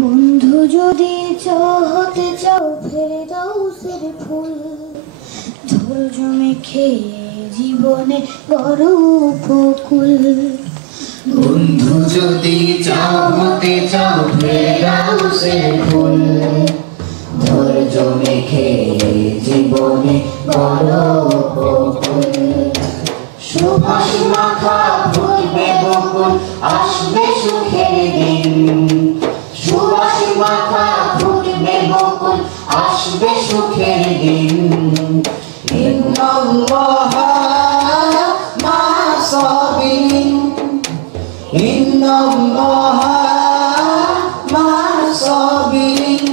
বন্ধু যদি হতে চাও ফেরদাউসের ফুল, ধৈর্য মেখে জীবনে গড় উপকূল। বন্ধু যদি হতে চাও ফেরদাউসের ফুল, ধৈর্য মেখে জীবনে গড় উপকূল। সুবাস মাখা ফুটবে বকুল, আসবে সুখের দিন। সুবাস মাখা ফুটবে বকুল, আসবে সুখের দিন। ইন্নাল্লাহা মা'আস সাবিরিন, ইন্নাল্লাহা মা'আস সাবিরিন।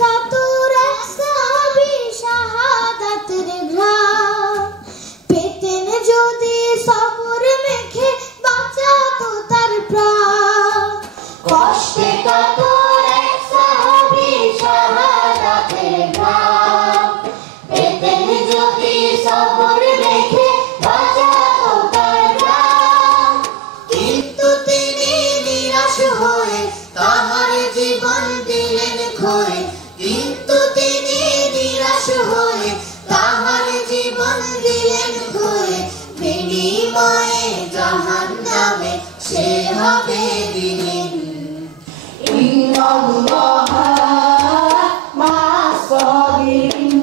কাতর এক সাহাবী শাহাদাতের ঘ্রাণ পেতেন, যদি সবর মেখে বাঁচাতো তার প্রাণ। কষ্টে কাতর এক সাহাবী শাহাদাতের ঘ্রাণ পেতেন, যদি সবর মেখে বাঁচাতো তার প্রাণ। কিন্তু তিনি নিরাশ হয়ে তাহার জীবন দিলেন ক্ষয়ে। কিন্তু তিনি নিরাশ হয়ে তাহার জীবন দিলেন ক্ষয়ে। বিনিময়ে জাহান্নামে সে হবে বিলীন। ইন্নাল্লাহা মা'আস সাবিরিন,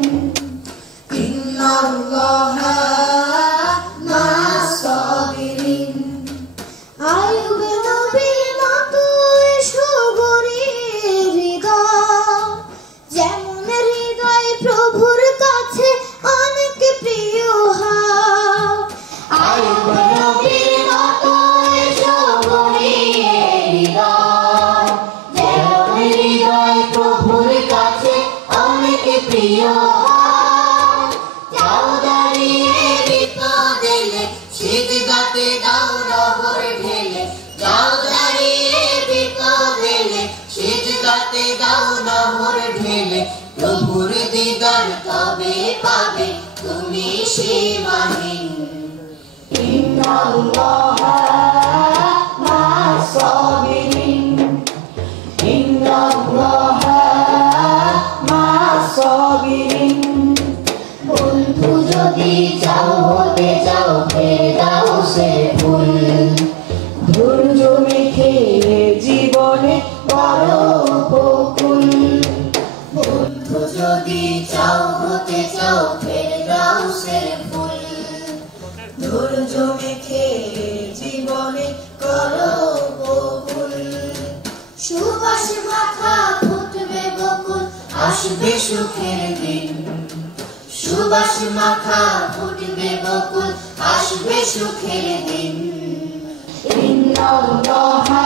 ইন্নাল্লাহা মা'আস সাবিরিন। আইয়ুব নবীর মতো এসো গড়িয়ে হৃদয়, যেমন হৃদয় প্রভুর কাছে অনেক প্রিয় হয়। আইয়ুব নবীর মতো এসো গড়িয়ে হৃদয়, যেমন হৃদয় প্রভুর কাছে অনেক প্রিয় হয়। যাও দাঁড়িয়ে বিপদ এলে সিজদাতে দাও নহর ঢেলে। যাও দাঁড়িয়ে বিপদ এলে সিজদাতে দাও নহর ঢেলে। প্রভুর দিদার তবে পাবে তুমি সীমাহীন। ইন্নাল্লাহা মা'আস সাবিরিন, ইন্নাল্লাহা মা'আস সাবিরিন। বন্ধু যদি হতে চাও ফেরদাউসের ফুল, ধৈর্য মেখে জীবনে গড় উপকূল। বন্ধু যদি হতে চাও ফেরদাউসের ফুল, ধৈর্য মেখে জীবনে গড় উপকূল। সুবাস মাখা ফুটবে বকুল, আসবে সুখের দিন। সুবাস মাখা ফুটবে বকুল, আসবে সুখের দিন। ইন্নাল্লাহা